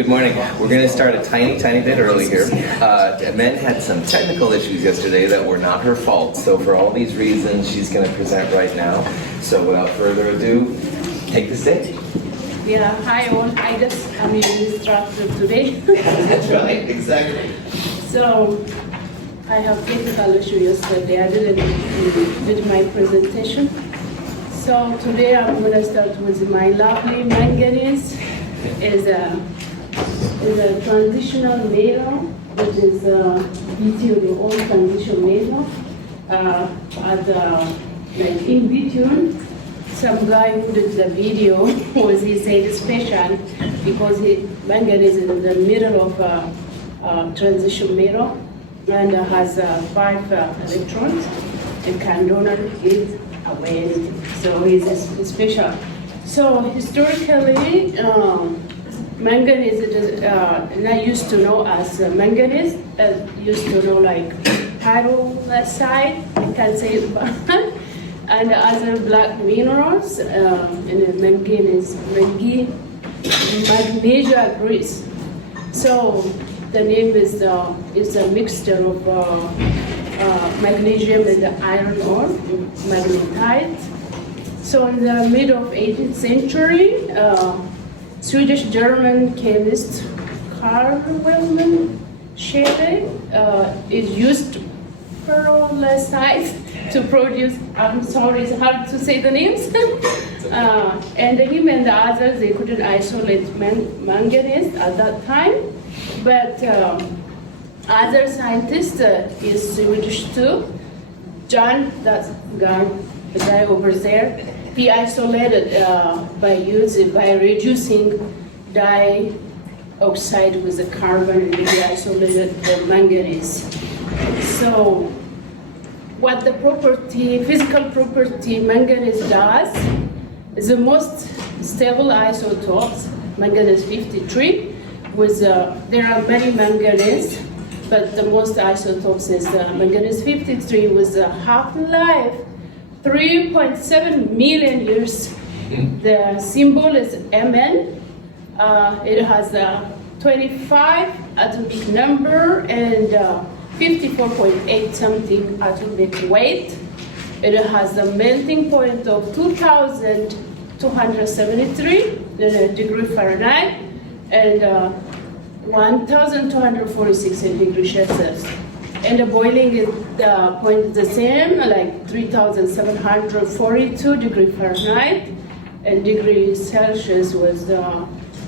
Good morning. We're going to start a tiny bit early here. Men had some technical issues yesterday that were not her fault. So for all these reasons, she's going to present right now. So without further ado, take the stage. Yeah, hi all. I'm your instructor today. That's right, exactly. So I have technical issue yesterday. I didn't did my presentation. So today I'm going to start with my lovely manganese. Is a transitional metal, which is between all transition metal. Like in between, some guy who did the video he said it's special because manganese is in the middle of transition metal and has 5 electrons, and can donate it away. So it's special. So historically, manganese is not used to know as manganese, used to know like hydroxide, I can say it, and other black minerals, and manganese, magnesia grease. So the name is a mixture of magnesium and the iron ore, magnetite. So in the mid of 18th century, Swedish-German chemist Carl Wilhelm Scheele is used peroxide to produce, I'm sorry, it's hard to say the names, and him and the others, they couldn't isolate manganese at that time, but other scientists is Swedish too. John, that's the guy over there, he isolated by reducing dioxide with the carbon, and he isolated the manganese. So what the physical property manganese does is the most stable isotopes, manganese 53, there are many manganese, but the most isotopes is manganese 53 with a half-life 3.7 million years. The symbol is Mn. It has a 25 atomic number and 54.8 something atomic weight. It has a melting point of 2,273 degree Fahrenheit and 1,246 degrees Celsius. And the boiling point is the same, like 3,742 degrees Fahrenheit, and degrees Celsius was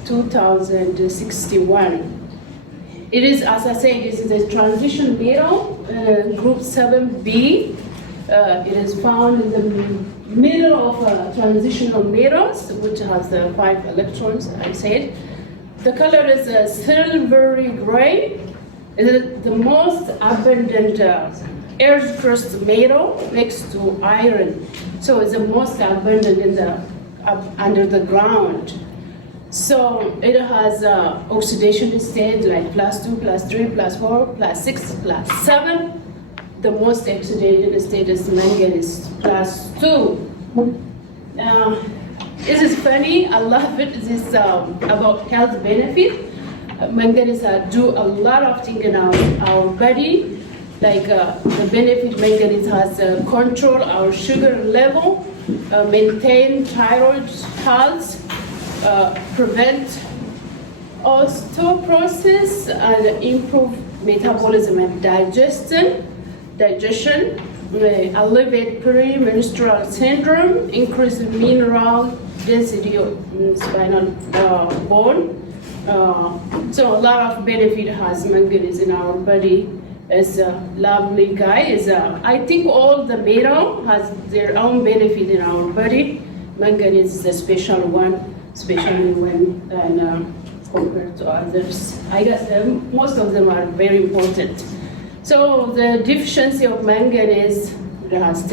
2,061. It is, as I said, this is a transition metal, group 7B. It is found in the middle of transitional metals, which has 5 electrons, I said. The color is silvery gray. It is the most abundant earth crust metal next to iron. So it's the most abundant in under the ground. So it has oxidation state like +2, +3, +4, +6, +7. The most oxidated state is manganese +2. This is funny, I love it. This is about health benefit. Manganese do a lot of things in our body, like the benefit manganese has control our sugar level, maintain thyroid health, prevent osteoporosis, and improve metabolism and digestion, alleviate premenstrual syndrome, increase mineral density of spinal bone. So a lot of benefit has manganese in our body. It's a lovely guy. I think all the metal has their own benefit in our body. Manganese is a special one, especially when compared to others. I guess most of them are very important. So the deficiency of manganese, it has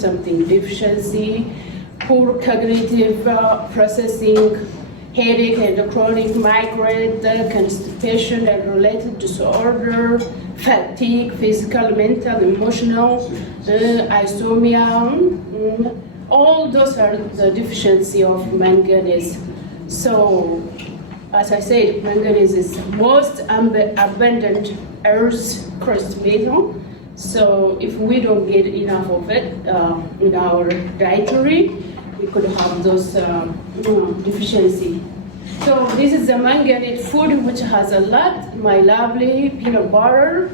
something deficiency, poor cognitive processing, headache and chronic migraine, constipation and related disorder, fatigue, physical, mental, emotional, insomnia, all those are the deficiency of manganese. So as I said, manganese is most abundant Earth's crust metal. So if we don't get enough of it in our dietary, we could have those deficiency. So this is the manganese food which has a lot. My lovely peanut butter.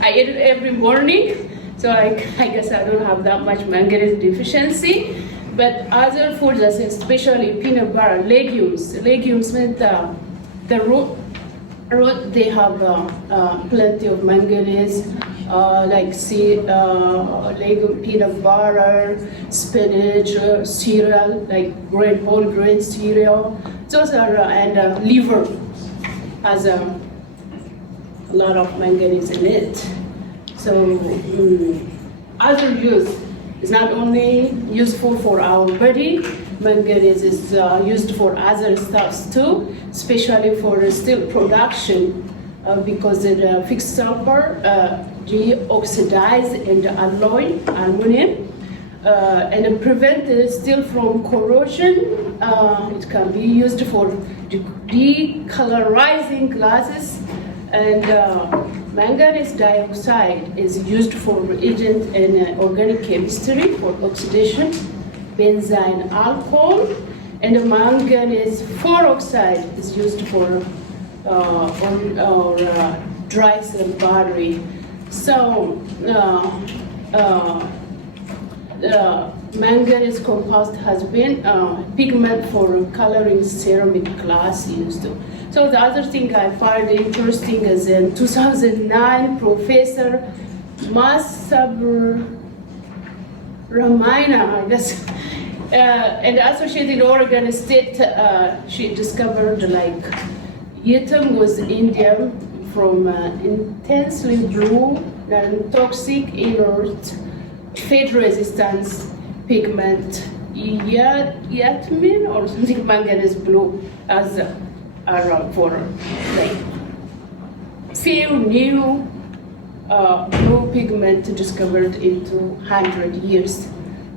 I eat it every morning. So I guess I don't have that much manganese deficiency. But other foods, especially peanut butter, legumes means the root they have plenty of manganese, like legume, peanut butter, spinach, cereal, like whole grain cereal. Those are, and liver has a lot of manganese in it. So other use is not only useful for our body, manganese is used for other stuffs too, especially for steel production because it fixed sulfur deoxidize and alloy aluminum and it prevents steel from corrosion. It can be used for decolorizing glasses, and manganese dioxide is used for agent in organic chemistry for oxidation, benzene alcohol, and manganese oxide is used for dry cell battery. So manganese compost has been pigment for coloring ceramic glass used. So the other thing I find interesting is in 2009, Professor Ramina, I guess, and associated Oregon State, she discovered like yttrium was indium from intensely blue and toxic inert fade resistance pigment yatmin or something manganese blue as for like few new blue pigment discovered in 200 years.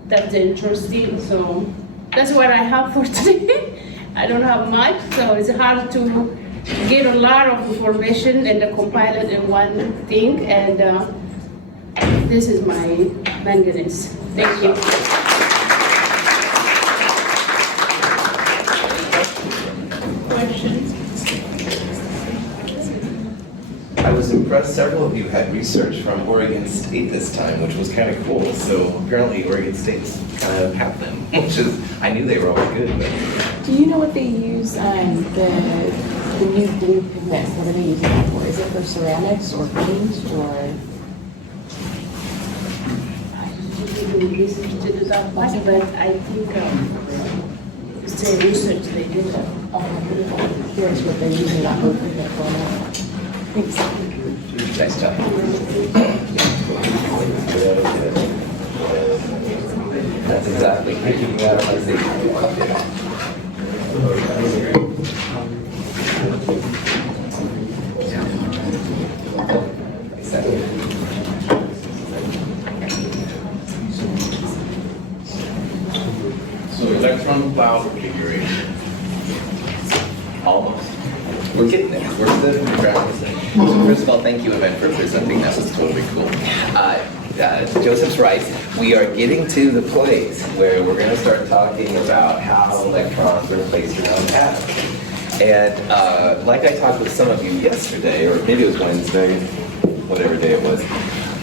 That's interesting. So that's what I have for today. I don't have much, so it's hard to get a lot of information and compile it in one thing. And this is my manganese. Thank you. Questions? I was impressed several of you had research from Oregon State this time, which was kind of cool. So apparently Oregon State's kind of have them, which is, I knew they were always good. But. Do you know what they use the new blue pigment? What are they using that for? Is it for ceramics or paint or? Research to do that much, but I think it's a research they did. I'm curious what they're using that blue pigment for now. Thanks. Nice job. That's exactly. Keeping that on my So electron cloud configuration. Almost. We're getting there. We're sitting the ground. So first of all, thank you, Evan, for presenting. That was totally cool. Joseph's right. We are getting to the place where we're going to start talking about how electrons are placed around atoms. And like I talked with some of you yesterday, or maybe it was Wednesday, whatever day it was,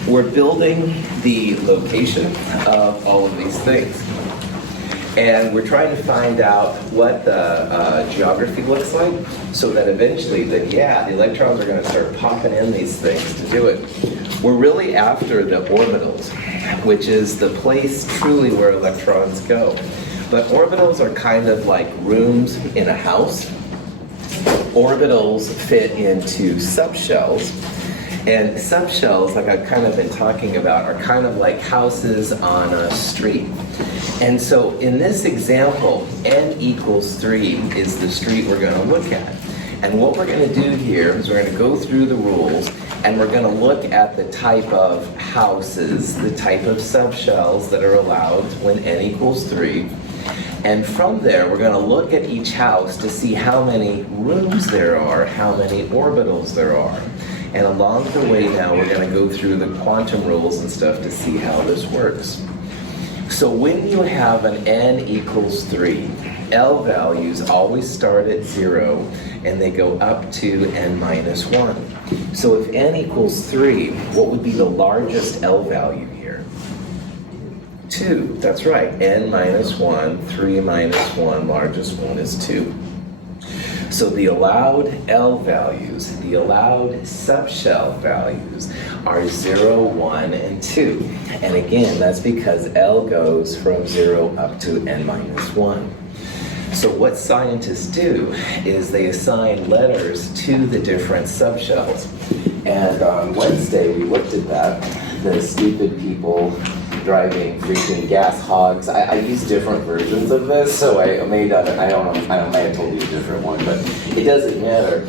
we're building the location of all of these things. And we're trying to find out what the geography looks like so that eventually the electrons are going to start popping in these things to do it. We're really after the orbitals, which is the place truly where electrons go. But orbitals are kind of like rooms in a house. Orbitals fit into subshells. And subshells, like I've kind of been talking about, are kind of like houses on a street. And so in this example, n equals 3 is the street we're going to look at. And what we're going to do here is we're going to go through the rules, and we're going to look at the type of houses, the type of subshells that are allowed when n equals 3. And from there, we're going to look at each house to see how many rooms there are, how many orbitals there are. And along the way now, we're going to go through the quantum rules and stuff to see how this works. So when you have an n equals 3, L values always start at 0 and they go up to n minus 1. So if n equals 3, what would be the largest L value here? 2. That's right. N minus 1, 3 minus 1, largest one is 2. So the allowed L values, the allowed subshell values are 0, 1, and 2. And again, that's because L goes from 0 up to n minus 1. So what scientists do is they assign letters to the different subshells. And on Wednesday, we looked at that. The stupid people driving freaking gas hogs. I use different versions of this, so I may not, I might have told you a different one, but it doesn't matter.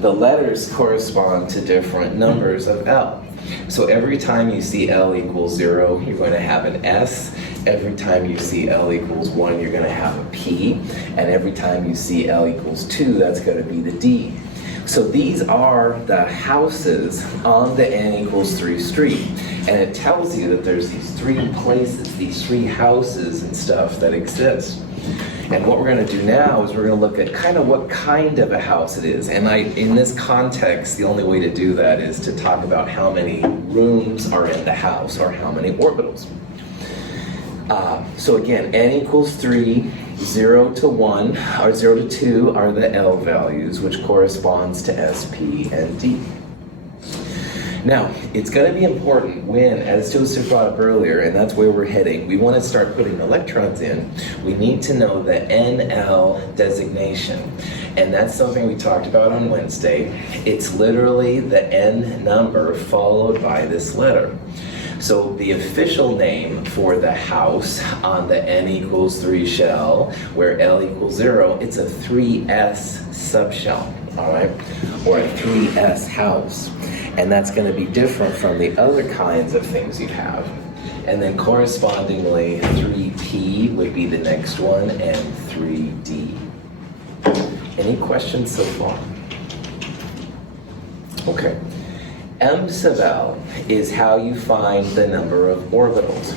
The letters correspond to different numbers of L. So every time you see L equals 0, you're going to have an S. Every time you see L equals 1, you're going to have a P. And every time you see L equals 2, that's going to be the D. So these are the houses on the n equals 3 street. And it tells you that there's these 3 places, these 3 houses and stuff that exist. And what we're going to do now is we're going to look at kind of what kind of a house it is. And in this context, the only way to do that is to talk about how many rooms are in the house or how many orbitals. So again, n equals 3, 0 to 1, or 0 to 2 are the L values, which corresponds to S, P, and D. Now, it's going to be important when, as Joseph brought up earlier, and that's where we're heading, we want to start putting electrons in, we need to know the NL designation. And that's something we talked about on Wednesday. It's literally the N number followed by this letter. So the official name for the house on the n equals 3 shell, where L equals 0, it's a 3s subshell, all right? Or a 3s house. And that's going to be different from the other kinds of things you have. And then correspondingly, 3p would be the next one, and 3d. Any questions so far? Okay. M sub L is how you find the number of orbitals.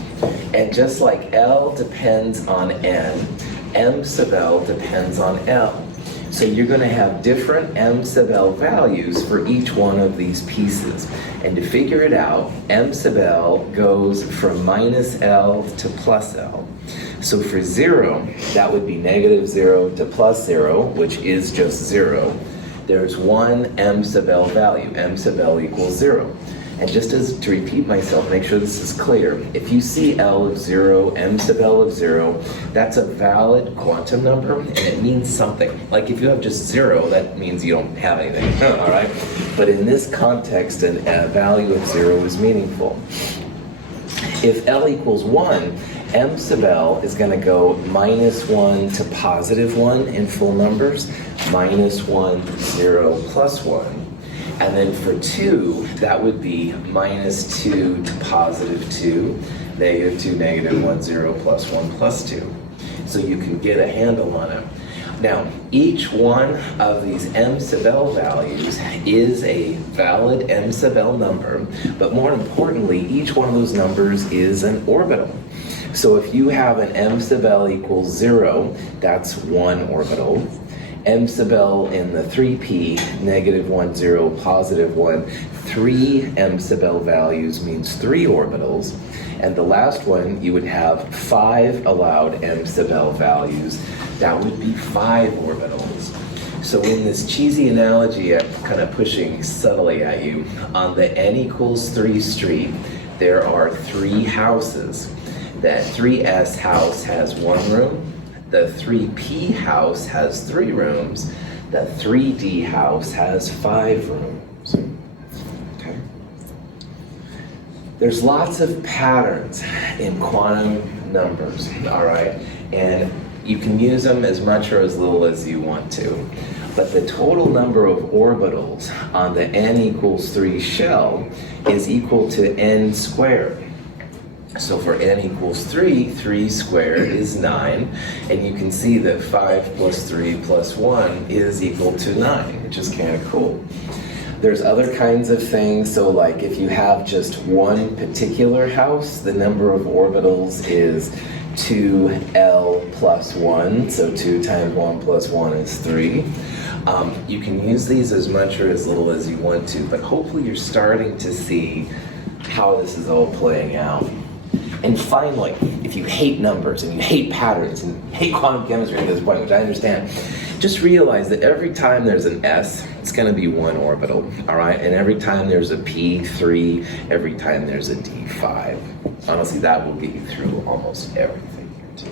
And just like L depends on N, M sub L depends on L. So you're going to have different M sub L values for each one of these pieces. And to figure it out, M sub L goes from minus L to plus L. So for 0, that would be negative 0 to plus 0, which is just 0. There's one M sub L value. M sub L equals 0. And just as to repeat myself, make sure this is clear, if you see L of 0, M sub L of 0, that's a valid quantum number, and it means something. Like if you have just 0, that means you don't have anything, all right? But in this context, a value of 0 is meaningful. If L equals 1, M sub L is going to go minus 1 to positive 1 in full numbers, minus 1, 0, plus 1. And then for 2, that would be minus 2 to positive 2, negative 2, negative 1, 0, plus 1, plus 2. So you can get a handle on it. Now, each one of these M sub L values is a valid M sub L number, but more importantly, each one of those numbers is an orbital. So if you have an M sub L equals 0, that's 1 orbital. M sub L in the 3p, negative 1, 0, positive 1, 3 M sub L values means 3 orbitals. And the last one, you would have 5 allowed M sub L values. That would be 5 orbitals. So in this cheesy analogy I'm kind of pushing subtly at you, on the n equals 3 street, there are 3 houses. That 3s house has 1 room. The 3p house has 3 rooms. The 3d house has 5 rooms. Okay. There's lots of patterns in quantum numbers, all right? And you can use them as much or as little as you want to. But the total number of orbitals on the n equals 3 shell is equal to n squared. So for n equals 3, 3 squared is 9, and you can see that 5 plus 3 plus 1 is equal to 9, which is kind of cool. There's other kinds of things, so like if you have just one particular house, the number of orbitals is 2L plus 1, so 2 times 1 plus 1 is 3. You can use these as much or as little as you want to, but hopefully you're starting to see how this is all playing out. And finally, if you hate numbers and you hate patterns and hate quantum chemistry at this point, which I understand, just realize that every time there's an S, it's going to be one orbital, all right? And every time there's a P3, every time there's a D5. Honestly, that will get you through almost everything here, too.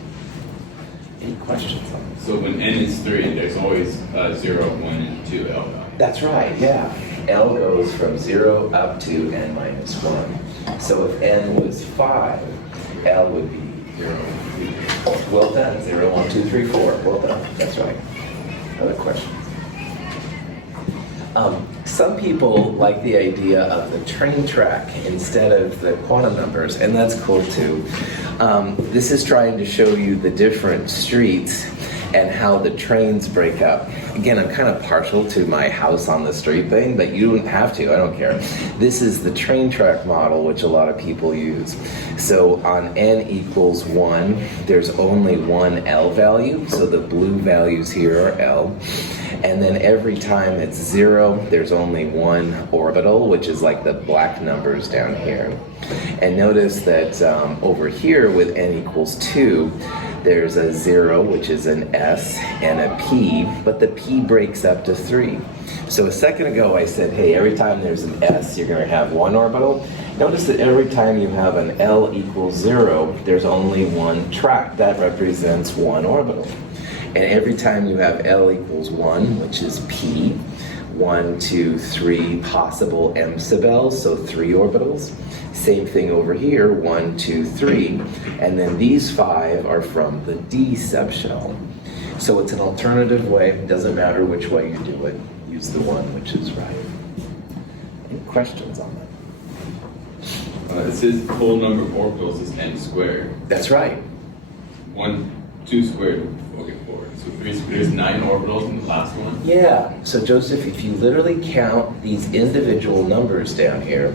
Any questions on this? So when n is 3, there's always 0, 1, and 2 L values. That's right, yeah. L goes from 0 up to n minus 1. So if n was 5, L would be 0, 3. Well done, 0, 1, 2, 3, 4. Well done, that's right. Other questions? Some people like the idea of the train track instead of the quantum numbers, and that's cool too. This is trying to show you the different streets and how the trains break up. Again, I'm kind of partial to my house on the street thing, but you don't have to, I don't care. This is the train track model, which a lot of people use. So on n equals 1, there's only one L value, so the blue values here are L. And then every time it's 0, there's only one orbital, which is like the black numbers down here. And notice that over here with n equals 2, there's a 0, which is an S, and a P, but the P breaks up to 3. So a second ago I said, hey, every time there's an S, you're going to have one orbital. Notice that every time you have an L equals 0, there's only one track. That represents one orbital. And every time you have L equals 1, which is P, 1, 2, 3 possible M sub L's, so 3 orbitals. Same thing over here, 1, 2, 3. And then these 5 are from the D subshell. So it's an alternative way. It doesn't matter which way you do it. Use the one which is right. Any questions on that? It says the whole number of orbitals is n squared. That's right. 1, 2 squared, okay, 4. So 3 squared is 9 orbitals in the last one? Yeah. So Joseph, if you literally count these individual numbers down here,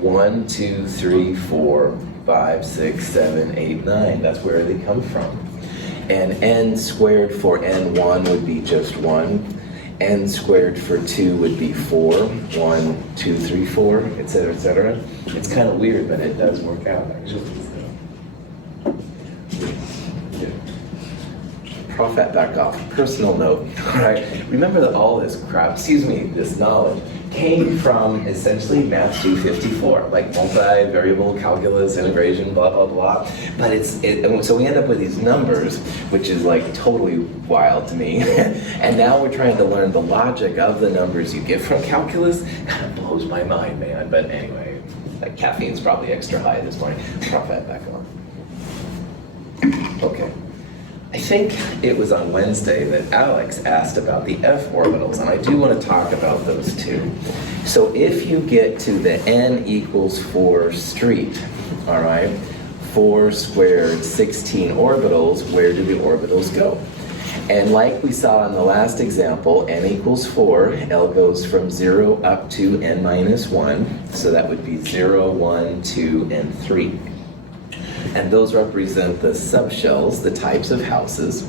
1, 2, 3, 4, 5, 6, 7, 8, 9, that's where they come from. And n squared for n1 would be just 1. N squared for 2 would be 4. 1, 2, 3, 4, etc., etc. It's kind of weird, but it does work out, actually. Prophet back off. Personal note, right? Remember that all this crap, this knowledge, came from essentially Math 254, like multivariable calculus, integration, blah, blah, blah. But so we end up with these numbers, which is like totally wild to me. And now we're trying to learn the logic of the numbers you get from calculus. Kind of blows my mind, man. But anyway, like caffeine's probably extra high at this point. Prophet back on. Okay. I think it was on Wednesday that Alex asked about the F orbitals, and I do want to talk about those too. So if you get to the n equals 4 street, all right, 4 squared, 16 orbitals, where do the orbitals go? And like we saw in the last example, n equals 4, L goes from 0 up to n minus 1, so that would be 0, 1, 2, and 3. And those represent the subshells, the types of houses.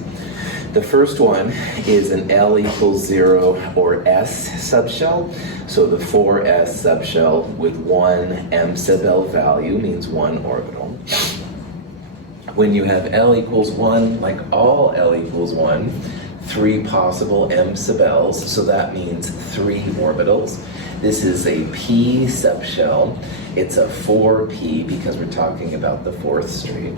The first one is an L equals 0 or S subshell. So the 4S subshell with one M sub L value means one orbital. When you have L equals 1, like all L equals 1, 3 possible M sub L's, so that means 3 orbitals. This is a P subshell. It's a 4P because we're talking about the 4th street.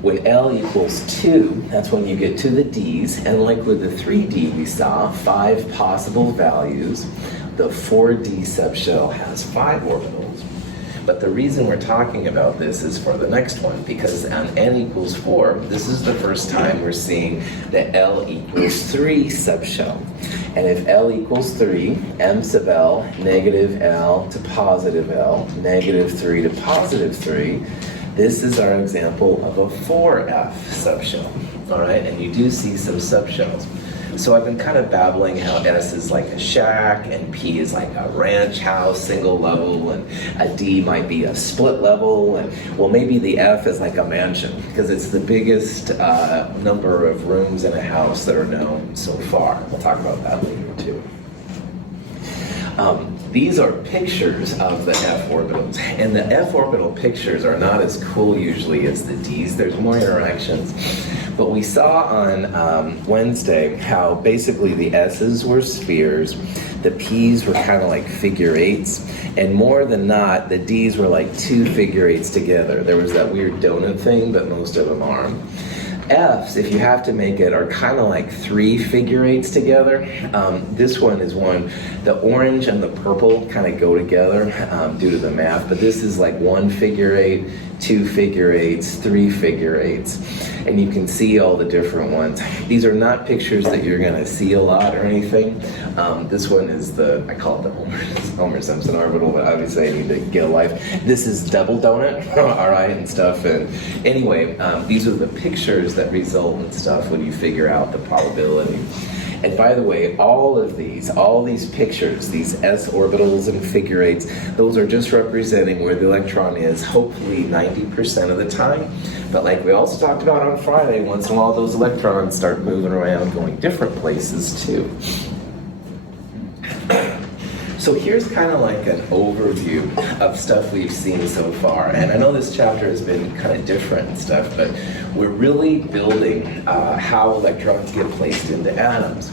When L equals 2, that's when you get to the D's, and like with the 3D we saw, 5 possible values. The 4D subshell has 5 orbitals. But the reason we're talking about this is for the next one, because on n equals 4, this is the first time we're seeing the L equals 3 subshell. And if L equals 3, M sub L, negative L to positive L, negative 3 to positive 3, this is our example of a 4F subshell, all right? And you do see some subshells. So I've been kind of babbling how S is like a shack, and P is like a ranch house, single level, and a D might be a split level, and well, maybe the F is like a mansion, because it's the biggest number of rooms in a house that are known so far. We'll talk about that later too. These are pictures of the F orbitals, and the F orbital pictures are not as cool usually as the Ds. There's more interactions. But we saw on Wednesday how basically the S's were spheres, the P's were kind of like figure eights, and more than not, the D's were like two figure eights together. There was that weird donut thing, but most of them are. F's, if you have to make it, are kind of like three figure eights together. This one is one, the orange and the purple kind of go together due to the math, but this is like one figure eight, two figure eights, three figure eights, and you can see all the different ones. These are not pictures that you're going to see a lot or anything. This one is I call it the Homer Simpson orbital, but obviously I need to get a life. This is double donut, all right, and stuff. And anyway, these are the pictures that result in stuff when you figure out the probability. And by the way, all these pictures, these S orbitals and figure eights, those are just representing where the electron is, hopefully 90% of the time. But like we also talked about on Friday, once in a while those electrons start moving around, going different places too. So here's kind of like an overview of stuff we've seen so far. And I know this chapter has been kind of different and stuff, but we're really building how electrons get placed into atoms.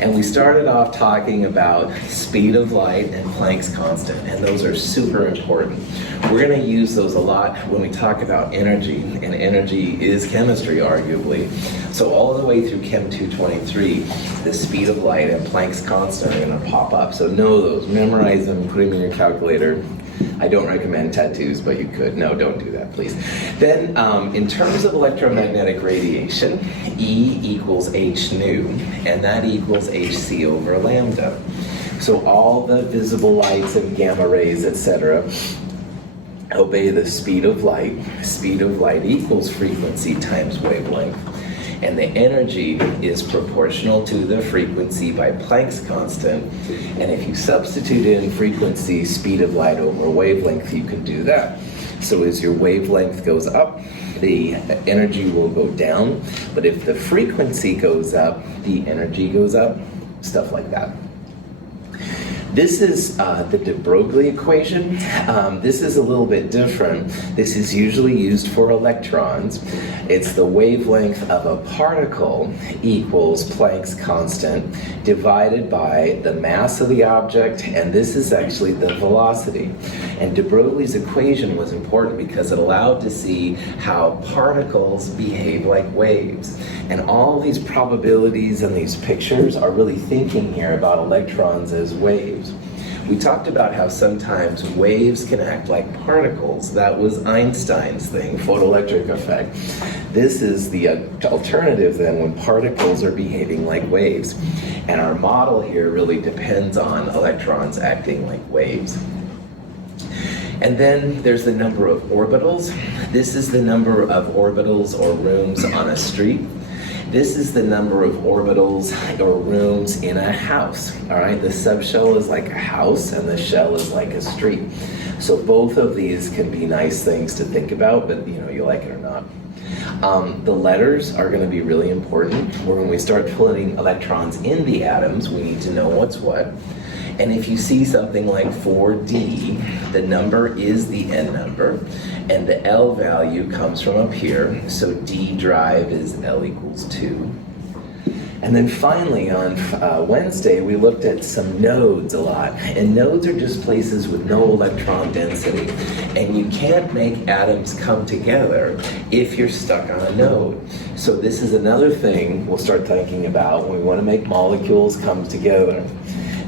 And we started off talking about speed of light and Planck's constant, and those are super important. We're going to use those a lot when we talk about energy, and energy is chemistry, arguably. So all the way through Chem 223, the speed of light and Planck's constant are going to pop up. So know those, memorize them, put them in your calculator. I don't recommend tattoos, but you could. No, don't do that, please. Then, in terms of electromagnetic radiation, E equals h nu, and that equals hc over lambda. So all the visible lights and gamma rays, etc., obey the speed of light. Speed of light equals frequency times wavelength. And the energy is proportional to the frequency by Planck's constant. And if you substitute in frequency, speed of light over wavelength, you can do that. So as your wavelength goes up, the energy will go down. But if the frequency goes up, the energy goes up, stuff like that. This is the de Broglie equation. This is a little bit different. This is usually used for electrons. It's the wavelength of a particle equals Planck's constant divided by the mass of the object, and this is actually the velocity. And de Broglie's equation was important because it allowed to see how particles behave like waves. And all these probabilities and these pictures are really thinking here about electrons as waves. We talked about how sometimes waves can act like particles. That was Einstein's thing, photoelectric effect. This is the alternative then when particles are behaving like waves. And our model here really depends on electrons acting like waves. And then there's the number of orbitals. This is the number of orbitals or rooms on a street. This is the number of orbitals or rooms in a house, all right? The subshell is like a house and the shell is like a street. So both of these can be nice things to think about, but you like it or not. The letters are going to be really important. When we start putting electrons in the atoms, we need to know what's what. And if you see something like 4D, the number is the N number, and the L value comes from up here, so D drive is L equals 2. And then finally on Wednesday, we looked at some nodes a lot, and nodes are just places with no electron density, and you can't make atoms come together if you're stuck on a node. So this is another thing we'll start thinking about when we want to make molecules come together.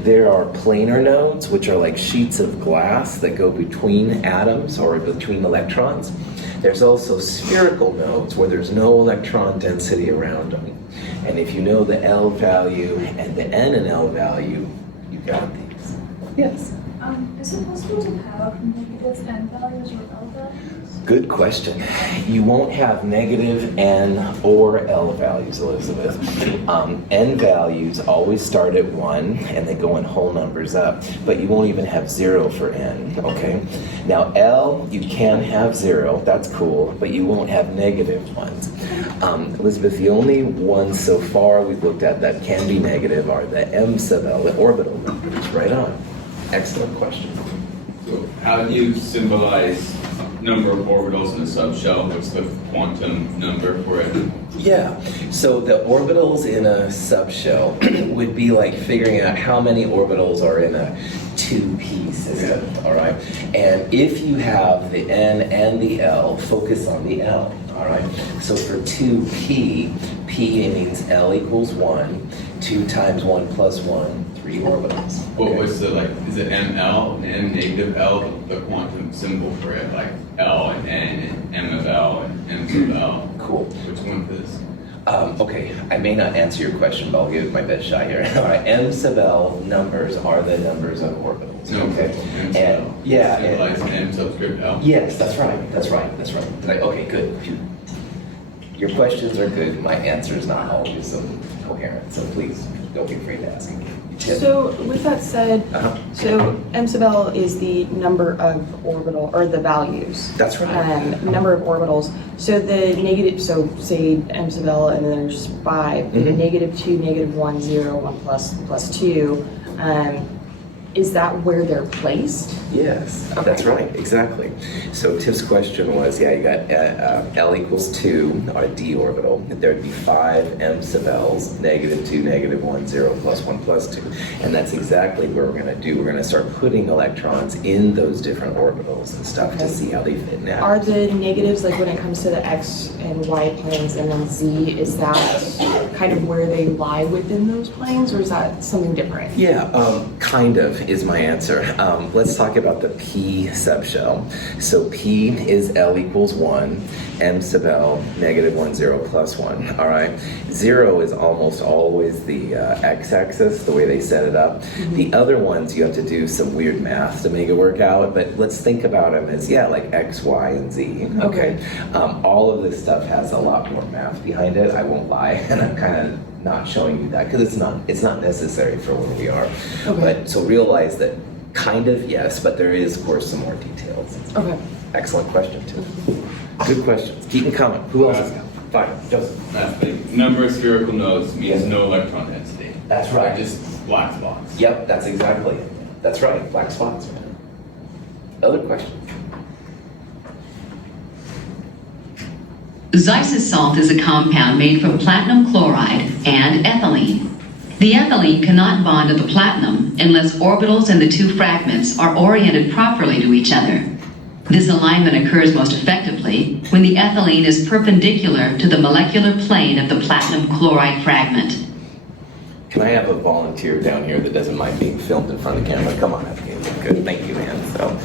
There are planar nodes, which are like sheets of glass that go between atoms or between electrons. There's also spherical nodes where there's no electron density around them. And if you know the L value and the N and L value, you got these. Yes? Is it possible to have negative N values or L values? Good question. You won't have negative N or L values, Elizabeth. N values always start at 1 and they go in whole numbers up, but you won't even have 0 for N, okay? Now L, you can have 0, that's cool, but you won't have negative ones. Elizabeth, the only ones so far we've looked at that can be negative are the M sub L, the orbital numbers. Right on. Excellent question. So how do you symbolize number of orbitals in a subshell? What's the quantum number for it? Yeah, so the orbitals in a subshell would be like figuring out how many orbitals are in a 2p system, all right? And if you have the N and the L, focus on the L, all right? So for 2p, p means L equals 1, 2 times 1 plus 1, 3 orbitals. What okay? was the, like, is it ML and negative L, the quantum symbol for it, like L and N and M of L and M sub L? Cool. Which one is? Okay, I may not answer your question, but I'll give it my best shot here. All right, M sub L numbers are the numbers of orbitals. No, Okay. M sub And L. yeah, Symbolize M subscript L? yes, that's right. That's right. That's right. Okay, good. Phew. Your questions are good. My answer is not always so coherent. So please don't be afraid to ask again. Tip. So with that said, so M sub L is the number of orbital, or the values. That's right. Number of orbitals. So the negative, so say M sub L and then there's 5, Mhm. -2, -1, 0, 1 plus 2. Is that where they're placed? Yes, Okay. that's right, exactly. So Tiff's question was, yeah, you got L equals 2, or d orbital. There'd be 5 M sub L's, -2, -1, 0, plus 1, plus 2. And that's exactly what we're going to do. We're going to start putting electrons in those different orbitals and stuff to Okay. see how they fit now. Are the negatives, like when it comes to the X and Y planes and then Z, is that kind of where they lie within those planes, or is that something different? Yeah, kind of is my answer. Let's talk about the P subshell. So P is L equals 1, M sub L, -1, 0, plus 1, all right? 0 is almost always the x-axis, the way they set it up. The other ones, you have to do some weird math to make it work out, but let's think about them as, yeah, like X, Y, and Z, okay? All of this stuff has a lot more math behind it, I won't lie, and I'm kind of not showing you that because it's not necessary for where we are. Okay. But so realize that kind of yes, but there is of course some more details. Okay. Excellent question too. Good questions. Keep them coming. Who else has got? Fine, Joseph. Last thing, number of spherical nodes means no electron density. That's right. Just black spots. Yep, that's exactly it. That's right. Black spots. Other questions? Zeise's salt is a compound made from platinum chloride and ethylene. The ethylene cannot bond to the platinum unless orbitals in the two fragments are oriented properly to each other. This alignment occurs most effectively when the ethylene is perpendicular to the molecular plane of the platinum chloride fragment. Can I have a volunteer down here that doesn't mind being filmed in front of the camera? Come on up here. Good. Thank you, man. So,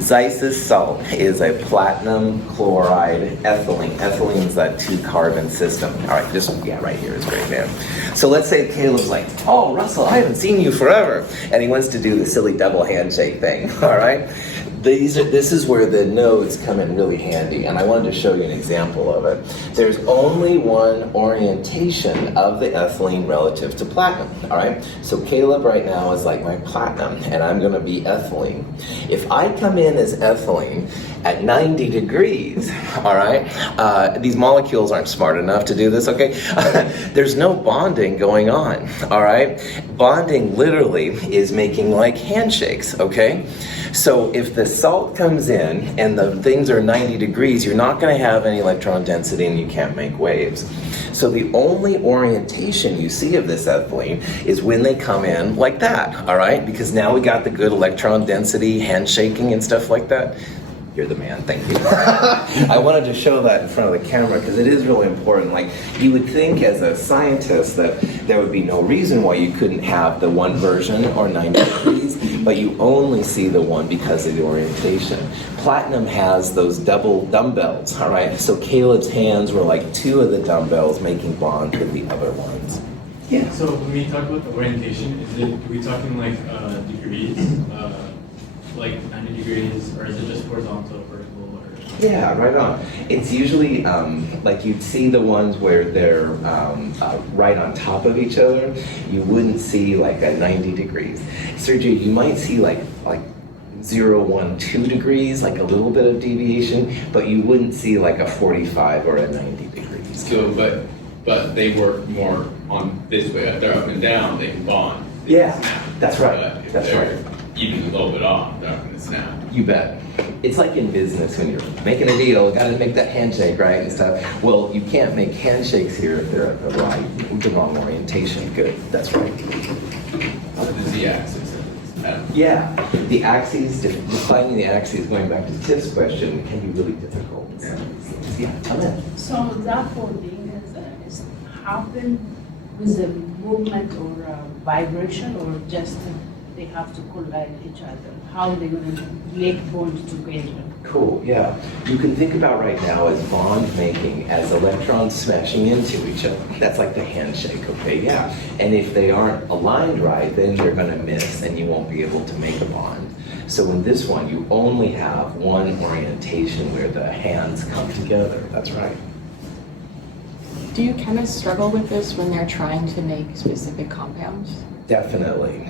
Zeise's salt is a platinum chloride ethylene. Ethylene's that 2-carbon system. All right, this one, yeah, right here is great, man. So let's say Caleb's like, oh, Russell, I haven't seen you forever. And he wants to do the silly double handshake thing, all right? This is where the nodes come in really handy, and I wanted to show you an example of it. There's only one orientation of the ethylene relative to platinum, all right? So Caleb right now is like my platinum, and I'm gonna be ethylene. If I come in as ethylene at 90 degrees, all right? These molecules aren't smart enough to do this, okay? There's no bonding going on, all right? Bonding literally is making like handshakes, okay? So if the salt comes in and the things are 90 degrees, you're not going to have any electron density and you can't make waves. So the only orientation you see of this ethylene is when they come in like that, all right? Because now we got the good electron density, handshaking and stuff like that. You're the man, thank you. I wanted to show that in front of the camera because it is really important. Like, you would think as a scientist that there would be no reason why you couldn't have the one version or 90 degrees, but you only see the one because of the orientation. Platinum has those double dumbbells, all right? So Caleb's hands were like two of the dumbbells making bonds with the other ones. Yeah. So when we talk about the orientation, are we talking like degrees, like 90 degrees, or is it just horizontal, vertical, or? Yeah, right on. It's usually like you'd see the ones where they're right on top of each other. You wouldn't see like a 90 degrees. Sergio, you might see like 0, 1, 2 degrees, like a little bit of deviation, but you wouldn't see like a 45 or a 90 degrees. So, but they work more on this way. If they're up and down, they can bond. They Yeah, can snap. that's right. But if That's they're right. Even a little bit off, they're not going to snap. You bet. It's like in business when you're making a deal, got to make that handshake, right, and stuff. Well, you can't make handshakes here if they're the wrong orientation. Good, that's right. What is the axis? Yeah, the axes, defining the axes, going back to Tiff's question, can be really difficult. Yeah, come in. So that folding is happen with a movement or a vibration, or just they have to collide each other? How they going to make bonds together? Cool, yeah. You can think about right now as bond making, as electrons smashing into each other. That's like the handshake, okay, yeah. And if they aren't aligned right, then they're gonna miss and you won't be able to make a bond. So in this one, you only have one orientation where the hands come together, that's right. Do you chemists struggle with this when they're trying to make specific compounds? Definitely.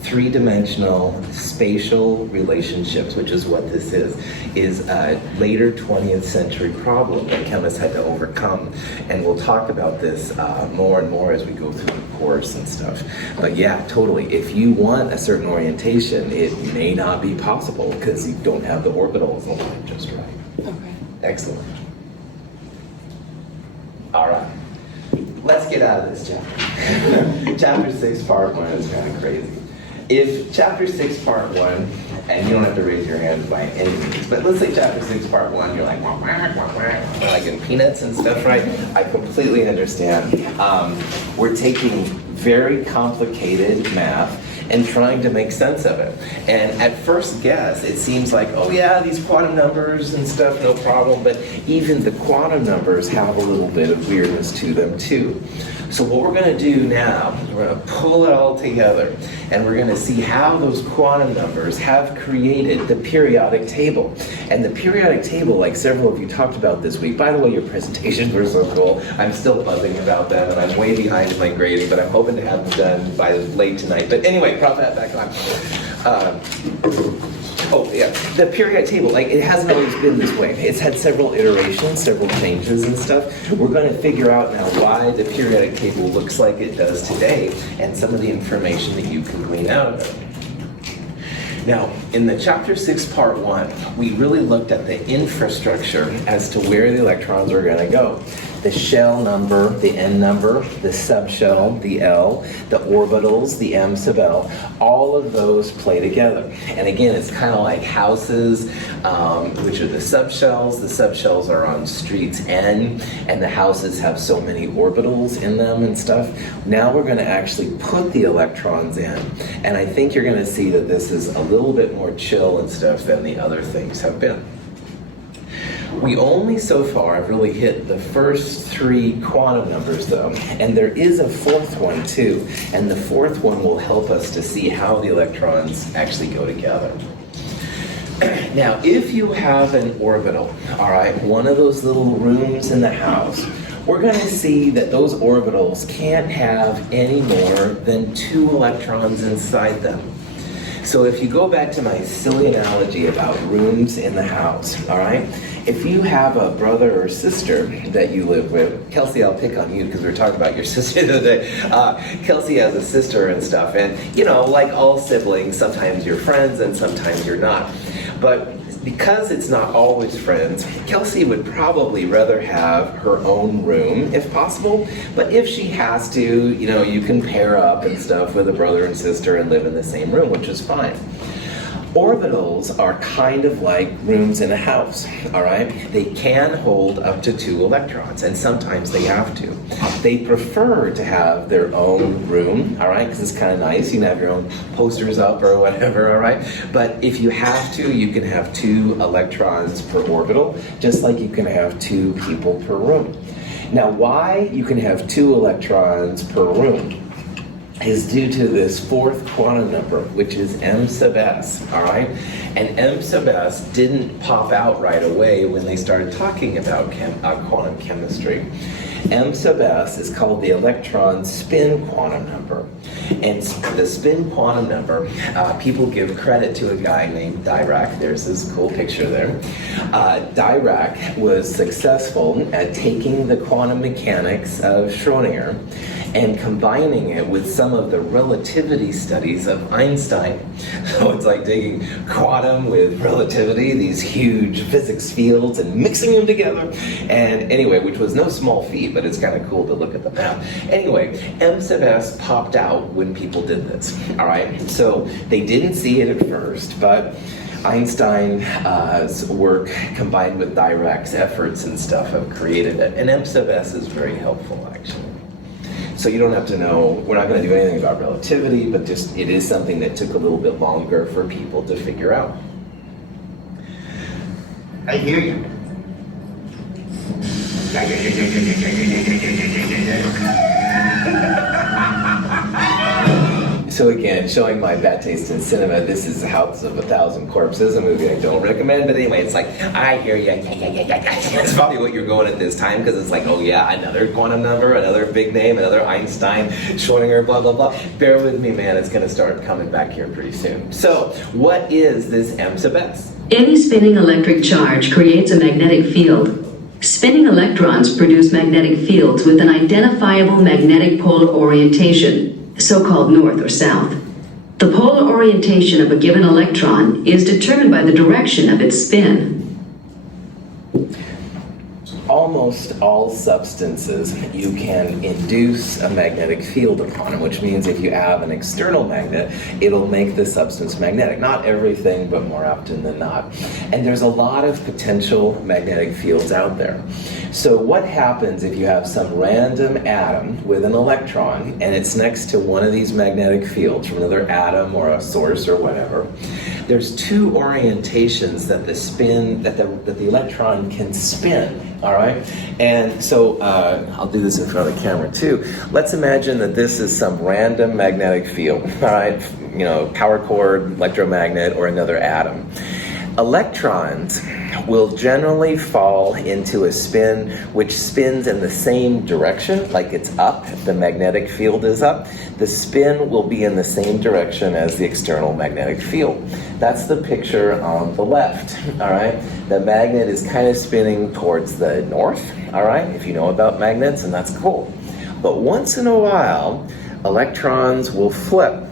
Three-dimensional spatial relationships, which is what this is a later 20th century problem that chemists had to overcome. And we'll talk about this more and more as we go through the course and stuff. But yeah, totally. If you want a certain orientation, it may not be possible because you don't have the orbitals aligned just right. Okay. Excellent. All right. Let's get out of this chapter. Chapter 6, part 1 is kind of crazy. If chapter 6, part 1, and you don't have to raise your hands by any means, but let's say chapter 6, part 1, you're like, wah, wah, wah, wah, like in Peanuts and stuff, right? I completely understand. We're taking very complicated math and trying to make sense of it. And at first guess, it seems like, oh yeah, these quantum numbers and stuff, no problem, but even the quantum numbers have a little bit of weirdness to them too. So what we're gonna do now, we're gonna pull it all together, and we're gonna see how those quantum numbers have created the periodic table. And the periodic table, like several of you talked about this week, by the way, your presentations were so cool. I'm still buzzing about them, and I'm way behind in my grading, but I'm hoping to have them done by late tonight. But anyway, prop that back on. Oh yeah, the periodic table, like it hasn't always been this way. It's had several iterations, several changes and stuff. We're going to figure out now why the periodic table looks like it does today and some of the information that you can glean out of it. Now, in the chapter 6, part 1, we really looked at the infrastructure as to where the electrons are going to go. The shell number, the N number, the subshell, the L, the orbitals, the M sub L, all of those play together. And again, it's kind of like houses, which are the subshells. The subshells are on streets N, and the houses have so many orbitals in them and stuff. Now we're going to actually put the electrons in. And I think you're going to see that this is a little bit more chill and stuff than the other things have been. We only so far have really hit the first 3 quantum numbers though, and there is a 4th one too, and the 4th one will help us to see how the electrons actually go together. Now, if you have an orbital, all right, one of those little rooms in the house, we're going to see that those orbitals can't have any more than 2 electrons inside them. So if you go back to my silly analogy about rooms in the house, all right? If you have a brother or sister that you live with, Kelsey, I'll pick on you because we were talking about your sister the other day. Kelsey has a sister and stuff, and you know, like all siblings, sometimes you're friends and sometimes you're not. But because it's not always friends, Kelsey would probably rather have her own room if possible, but if she has to, you know, you can pair up and stuff with a brother and sister and live in the same room, which is fine. Orbitals are kind of like rooms in a house, all right? They can hold up to 2 electrons, and sometimes they have to. They prefer to have their own room, all right, because it's kind of nice. You can have your own posters up or whatever, all right? But if you have to, you can have 2 electrons per orbital, just like you can have 2 people per room. Now, why you can have 2 electrons per room is due to this 4th quantum number, which is m sub s, all right? And m sub s didn't pop out right away when they started talking about quantum chemistry. M sub s is called the electron spin quantum number. And the spin quantum number, people give credit to a guy named Dirac. There's this cool picture there. Dirac was successful at taking the quantum mechanics of Schrödinger and combining it with some of the relativity studies of Einstein. So it's like taking quantum with relativity, these huge physics fields, and mixing them together. And anyway, which was no small feat, but it's kind of cool to look at the map. Anyway, m sub s popped out when people did this, all right? So they didn't see it at first, but Einstein's work combined with Dirac's efforts and stuff have created it. And m sub s is very helpful, actually. So you don't have to know, we're not going to do anything about relativity, but just it is something that took a little bit longer for people to figure out. I hear you. So again, showing my bad taste in cinema, this is House of a Thousand Corpses, a movie I don't recommend, but anyway, it's like, I hear you, That's probably what you're going at this time, because it's like, oh yeah, another quantum number, another big name, another Einstein, Schrödinger, blah, blah, blah. Bear with me, man, it's gonna start coming back here pretty soon. So, what is this m sub s? Any spinning electric charge creates a magnetic field. Spinning electrons produce magnetic fields with an identifiable magnetic polar orientation, so-called north or south. The polar orientation of a given electron is determined by the direction of its spin. Almost all substances, you can induce a magnetic field upon them, which means if you have an external magnet, it'll make the substance magnetic. Not everything, but more often than not. And there's a lot of potential magnetic fields out there. So what happens if you have some random atom with an electron and it's next to one of these magnetic fields from another atom or a source or whatever? There's 2 orientations that the electron can spin. All right, and so I'll do this in front of the camera too. Let's imagine that this is some random magnetic field, all right, you know, power cord, electromagnet, or another atom. Electrons will generally fall into a spin which spins in the same direction, like it's up, the magnetic field is up. The spin will be in the same direction as the external magnetic field. That's the picture on the left, all right? The magnet is kind of spinning towards the north, all right, if you know about magnets, and that's cool. But once in a while, electrons will flip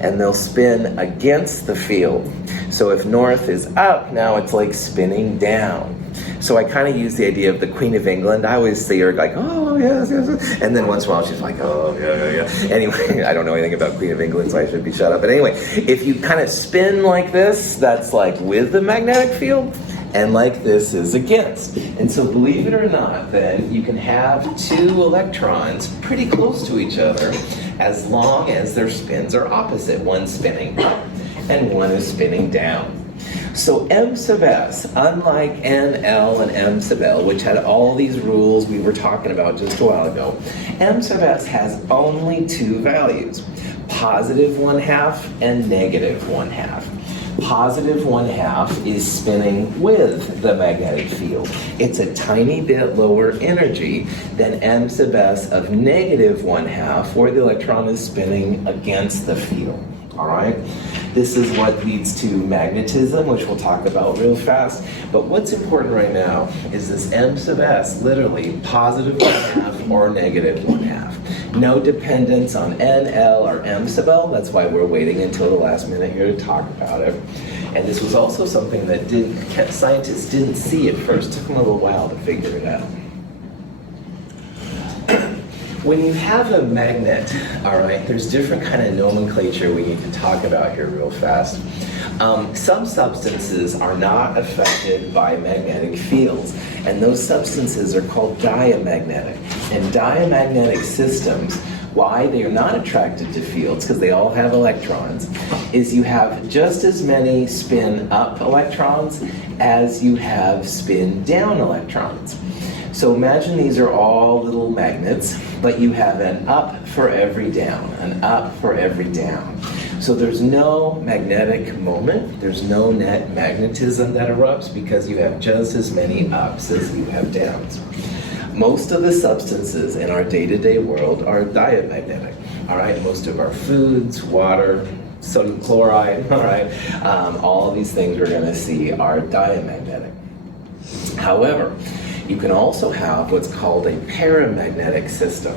and they'll spin against the field. So if north is up, now it's like spinning down. So I kind of use the idea of the Queen of England. I always see her like, oh, yes, yes, yes. And then once in a while she's like, oh, yeah, yeah, yeah. Anyway, I don't know anything about Queen of England, so I should be shut up. But anyway, if you kind of spin like this, that's like with the magnetic field, and like this is against. And so believe it or not, then you can have 2 electrons pretty close to each other as long as their spins are opposite. One spinning up and one is spinning down. So m sub s, unlike n, l, and m sub l, which had all these rules we were talking about just a while ago, m sub s has only 2 values, positive 1/2 and negative 1/2. Positive 1/2 is spinning with the magnetic field. It's a tiny bit lower energy than m sub s of negative 1/2, where the electron is spinning against the field. All right? This is what leads to magnetism, which we'll talk about real fast. But what's important right now is this m sub s, literally positive 1/2 or negative 1/2. No dependence on n, l, or m sub l. That's why we're waiting until the last minute here to talk about it. And this was also something that scientists didn't see at first. It took them a little while to figure it out. When you have a magnet, all right, there's different kind of nomenclature we need to talk about here real fast. Some substances are not affected by magnetic fields, and those substances are called diamagnetic. And diamagnetic systems, why they are not attracted to fields, because they all have electrons, is you have just as many spin up electrons as you have spin down electrons. So imagine these are all little magnets, but you have an up for every down, an up for every down. So there's no magnetic moment, there's no net magnetism that erupts because you have just as many ups as you have downs. Most of the substances in our day-to-day world are diamagnetic, all right? Most of our foods, water, sodium chloride, all right? All of these things we're gonna see are diamagnetic. However, you can also have what's called a paramagnetic system.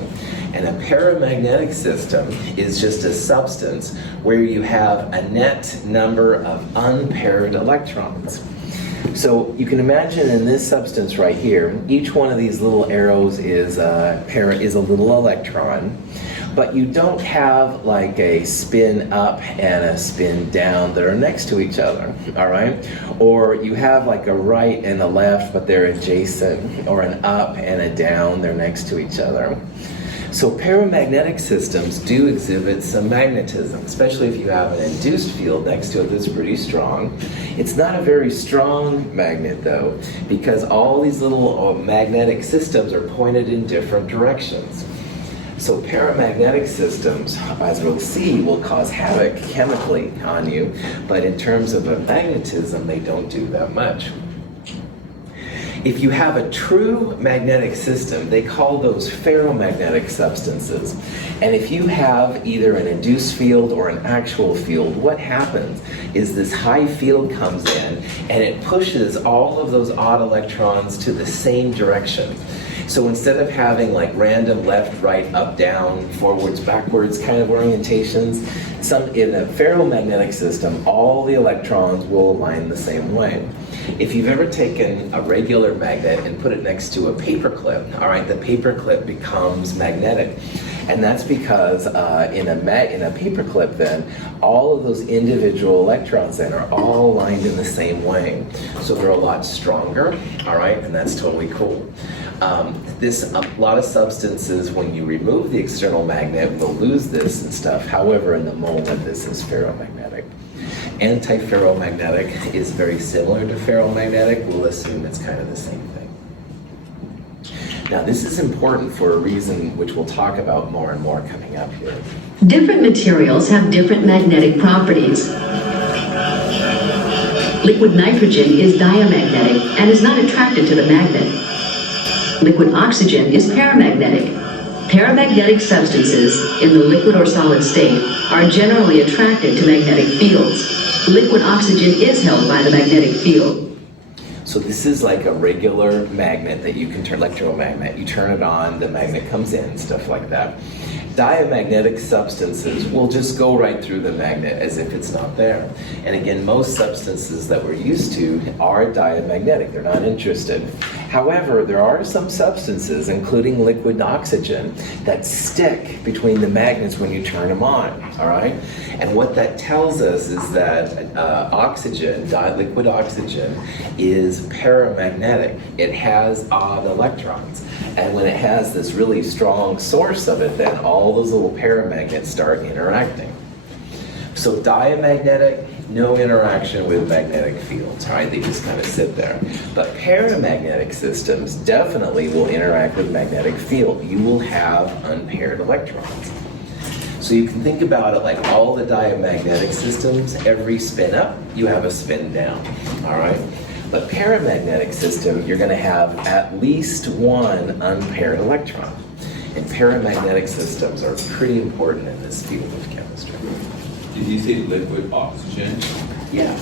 And a paramagnetic system is just a substance where you have a net number of unpaired electrons. So you can imagine in this substance right here, each one of these little arrows is a little electron, but you don't have like a spin up and a spin down that are next to each other, all right? Or you have like a right and a left, but they're adjacent, or an up and a down, they're next to each other. So paramagnetic systems do exhibit some magnetism, especially if you have an induced field next to it that's pretty strong. It's not a very strong magnet though, because all these little magnetic systems are pointed in different directions. So paramagnetic systems, as we'll see, will cause havoc chemically on you, but in terms of a magnetism, they don't do that much. If you have a true magnetic system, they call those ferromagnetic substances. And if you have either an induced field or an actual field, what happens is this high field comes in and it pushes all of those odd electrons to the same direction. So instead of having like random left, right, up, down, forwards, backwards kind of orientations, in a ferromagnetic system, all the electrons will align the same way. If you've ever taken a regular magnet and put it next to a paper clip, all right, the paper clip becomes magnetic. And that's because in a paper clip then, all of those individual electrons then are all aligned in the same way. So they're a lot stronger, all right, and that's totally cool. A lot of substances, when you remove the external magnet, will lose this and stuff. However, in the moment, this is ferromagnetic. Antiferromagnetic is very similar to ferromagnetic. We'll assume it's kind of the same thing. Now, this is important for a reason which we'll talk about more and more coming up here. Different materials have different magnetic properties. Liquid nitrogen is diamagnetic and is not attracted to the magnet. Liquid oxygen is paramagnetic. Paramagnetic substances in the liquid or solid state are generally attracted to magnetic fields. Liquid oxygen is held by the magnetic field. So this is like a regular magnet that you can turn, electromagnet. You turn it on, the magnet comes in, stuff like that. Diamagnetic substances will just go right through the magnet as if it's not there. And again, most substances that we're used to are diamagnetic. They're not interested. However, there are some substances, including liquid oxygen, that stick between the magnets when you turn them on, all right? And what that tells us is that oxygen, liquid oxygen, is paramagnetic. It has odd electrons. And when it has this really strong source of it, then all those little paramagnets start interacting. So diamagnetic, no interaction with magnetic fields, right? They just kind of sit there. But paramagnetic systems definitely will interact with magnetic field. You will have unpaired electrons. So you can think about it like all the diamagnetic systems, every spin up, you have a spin down, all right? But paramagnetic system, you're going to have at least one unpaired electron. And paramagnetic systems are pretty important in this field of chemistry. Did you say liquid oxygen? Yeah,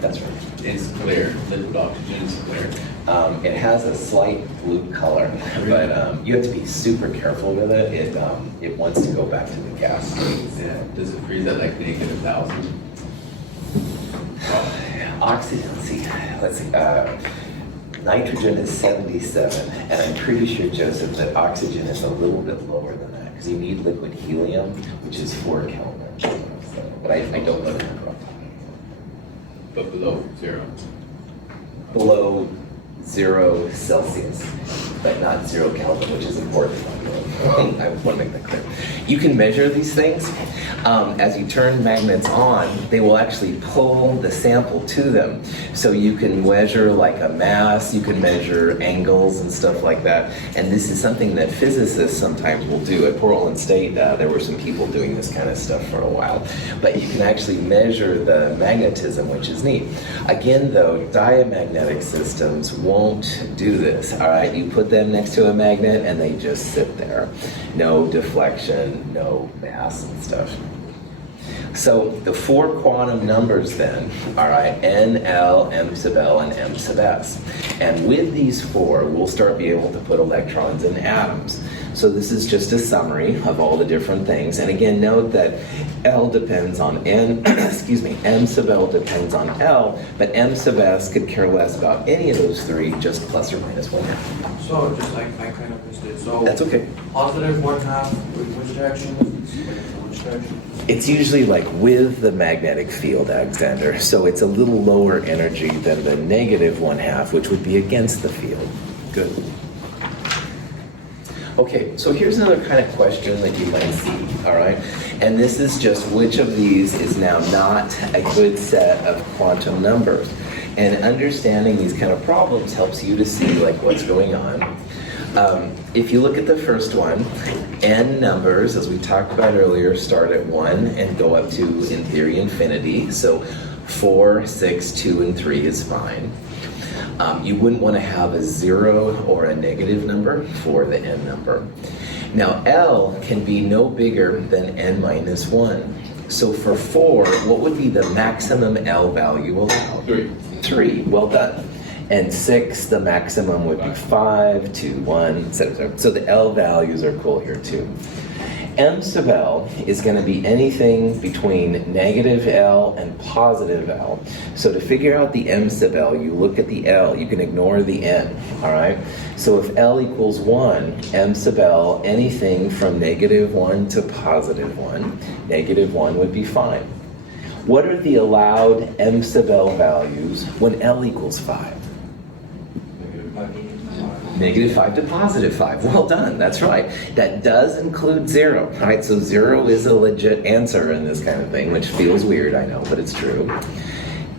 that's right. It's clear. Liquid oxygen is clear. It has a slight blue color, but you have to be super careful with it. It wants to go back to the gas state. Yeah. Does it freeze at like -1,000? Oxygen, let's see. Nitrogen is 77, and I'm pretty sure, Joseph, that oxygen is a little bit lower than that, because you need liquid helium, which is 4 Kelvin. So, but I don't know the number. But below 0. Below 0 Celsius, but not 0 Kelvin, which is important. I want to make that clear. You can measure these things. As you turn magnets on, they will actually pull the sample to them. So you can measure like a mass, you can measure angles and stuff like that. And this is something that physicists sometimes will do. At Portland State, there were some people doing this kind of stuff for a while. But you can actually measure the magnetism, which is neat. Again, though, diamagnetic systems won't do this. All right, you put them next to a magnet and they just sit there. No deflection, no mass and stuff. So the 4 quantum numbers then, all right, N, L, M sub L, and M sub S. And with these 4, we'll start being able to put electrons in atoms. So this is just a summary of all the different things. And again, note that L depends on N, excuse me, M sub L depends on L, but M sub S could care less about any of those 3, just plus or minus 1/2. So just like I kind of missed it. So That's okay. positive 1/2, which direction? Which direction? It's usually like with the magnetic field, Alexander. So it's a little lower energy than the negative 1/2, which would be against the field. Good. Okay, so here's another kind of question that you might see, all right? And this is just which of these is now not a good set of quantum numbers. And understanding these kind of problems helps you to see like what's going on. If you look at the first one, n numbers, as we talked about earlier, start at 1 and go up to, in theory, infinity. So 4, 6, 2, and 3 is fine. You wouldn't want to have a 0 or a negative number for the n number. Now, L can be no bigger than n minus 1. So for 4, what would be the maximum L value allowed? 3. 3, well done. And 6, the maximum would be 5, 2, 1, etc. So the L values are cool here too. M sub L is going to be anything between negative L and positive L. So to figure out the M sub L, you look at the L, you can ignore the N, all right? So if L equals 1, M sub L, anything from negative 1 to positive 1, negative 1 would be fine. What are the allowed M sub L values when L equals 5? Negative 5 to positive 5. Well done, that's right. That does include 0, right? So 0 is a legit answer in this kind of thing, which feels weird, I know, but it's true.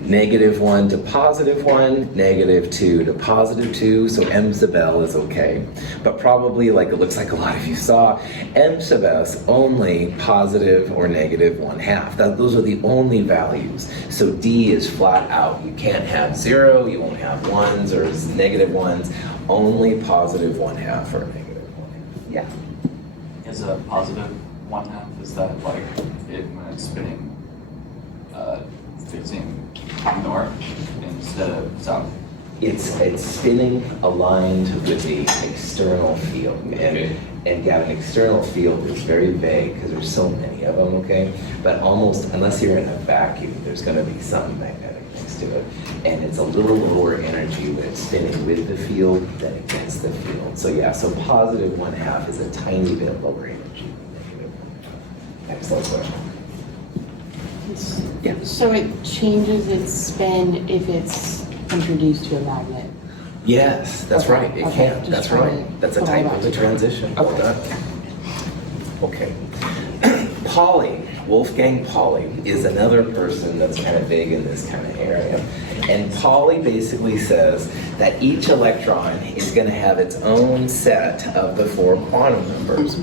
Negative 1 to positive 1, negative 2 to positive 2, so M sub L is okay. But probably, like it looks like a lot of you saw, M sub S only positive or negative 1/2. Those are the only values. So D is flat out. You can't have 0, you won't have 1s or negative 1s, only positive 1/2 or negative 1/2. Yeah. Is a positive 1/2, is that like it when it's spinning, facing north instead of south? It's spinning aligned with the external field. And yeah, an external field is very vague because there's so many of them, okay? But almost, unless you're in a vacuum, there's going to be some magnetic next to it. And it's a little lower energy when it's spinning with the field than against the field. So yeah, so positive 1/2 is a tiny bit lower energy than negative 1/2. Excellent question. Yeah. So it changes its spin if it's introduced to a magnet. Yes, that's Okay, right. It okay, can. just That's trying right. to That's a put all type that of a together. transition. Well Okay. done. Okay. Pauli, Wolfgang Pauli, is another person that's kind of big in this kind of area. And Pauli basically says that each electron is going to have its own set of the 4 quantum numbers.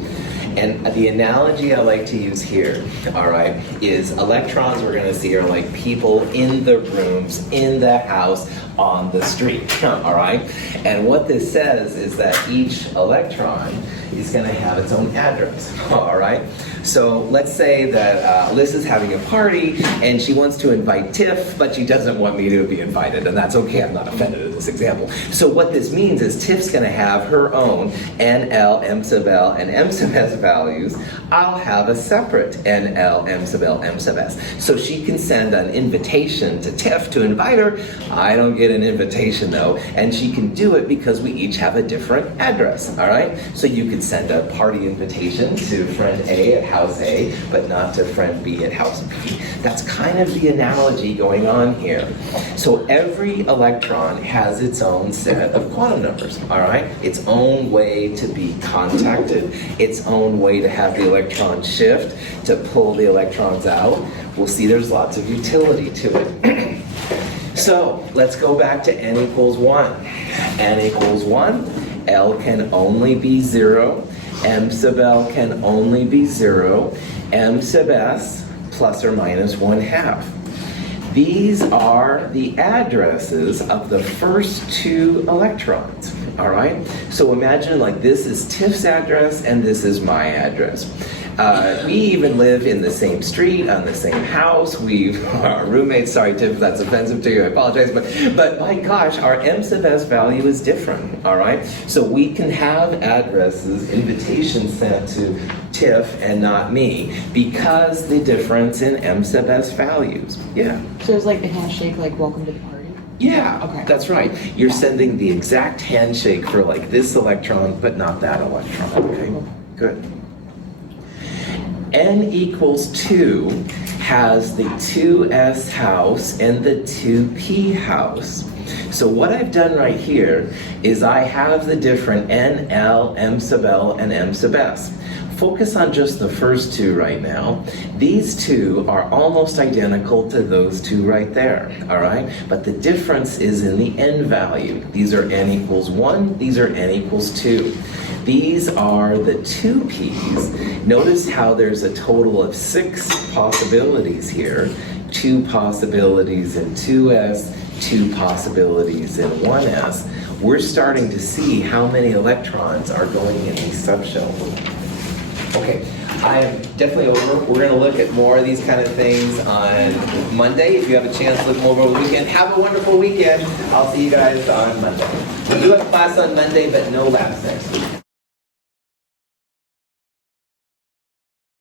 And the analogy I like to use here, all right, is electrons we're going to see are like people in the rooms, in the house, on the street, all right? And what this says is that each electron is going to have its own address, all right? So let's say that Liz is having a party and she wants to invite Tiff, but she doesn't want me to be invited, and that's okay, I'm not offended at this example. So what this means is Tiff's going to have her own NL, M sub L, and M sub S values. I'll have a separate NL, M sub L, M sub S. So she can send an invitation to Tiff to invite her. I don't get get an invitation though, and she can do it because we each have a different address, all right? So you could send a party invitation to friend A at house A, but not to friend B at house B. That's kind of the analogy going on here. So every electron has its own set of quantum numbers, all right? Its own way to be contacted, its own way to have the electron shift, to pull the electrons out. We'll see there's lots of utility to it. So let's go back to n equals 1. N equals 1, L can only be 0, M sub L can only be 0, M sub S plus or minus 1/2. These are the addresses of the first 2 electrons, all right? So imagine like this is Tiff's address and this is my address. We even live in the same street, on the same house. Our roommates, sorry Tiff, if that's offensive to you, I apologize, but my gosh, our M sub S value is different, all right? So we can have addresses, invitations sent to Tiff and not me because the difference in M sub S values. Yeah. So it's like the handshake, like welcome to the party? Yeah, Okay. that's right. You're sending the exact handshake for like this electron, but not that electron, okay? Good. N equals 2 has the 2s house and the 2p house. So what I've done right here is I have the different N, L, M sub L, and M sub S. Focus on just the first 2 right now. These 2 are almost identical to those 2 right there, all right? But the difference is in the N value. These are N equals 1, these are N equals 2. These are the 2p's. Notice how there's a total of 6 possibilities here. 2 possibilities in 2s, 2 possibilities in 1s. We're starting to see how many electrons are going in these subshells. Okay, I'm definitely over. We're going to look at more of these kind of things on Monday. If you have a chance to look them over the weekend, have a wonderful weekend. I'll see you guys on Monday. We do have class on Monday, but no labs next week.